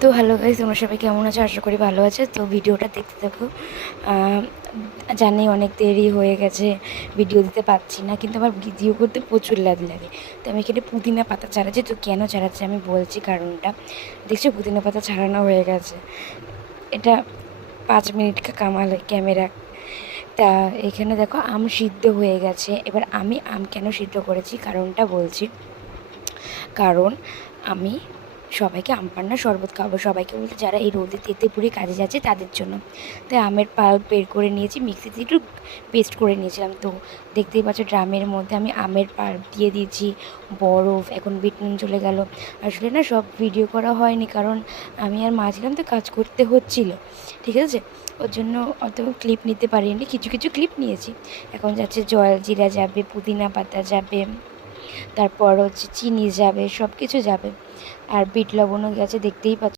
তো hello guys, তোমরা সবাই কেমন আছো? আশা করি ভালো আছে। তো ভিডিওটা দেখতে থাকো। জানি অনেক দেরি হয়ে গেছে, ভিডিও দিতে পারছি না, কিন্তু আমার ভিডিও করতে প্রচুর লাগে। তো আমি এখানে পুদিনা পাতা ছাড়াচ্ছি। তো কেন ছাড়াচ্ছি আমি বলছি কারণটা। দেখছো পুদিনা পাতা ছাড়ানো হয়ে গেছে। এটা 5 মিনিট কামাল ক্যামেরা। তা এখানে দেখো আম সিদ্ধ হয়ে গেছে। এবার আমি আম কেন সিদ্ধ করেছি কারণটা বলছি। কারণ আমি সবাইকে আম পান্নার শরবত খাওয়াবো, সবাইকে বলতে যারা এই রোদে তেতে পুড়ে কাজে যাচ্ছে তাদের জন্য। তাই আমের পাল্প বের করে নিয়েছি, মিক্সিতে একটু পেস্ট করে নিয়েছিলাম। তো দেখতেই পাচ্ছ ড্রামের মধ্যে আমি আমের পাল্প দিয়ে দিয়েছি, বরফ, এখন বিট নুন চলে গেল। আসলে না সব ভিডিও করা হয়নি, কারণ আমি আর মা ছিলাম তো কাজ করতে হচ্ছিল, ঠিক আছে। ওর জন্য অত ক্লিপ নিতে পারিনি, কিছু কিছু ক্লিপ নিয়েছি। এখন যাচ্ছে জল জিরা যাবে, পুদিনা পাতা যাবে, তারপর হচ্ছে চিনি যাবে, সব কিছু যাবে, আর বিট লবণও গেছে, দেখতেই পাচ্ছ।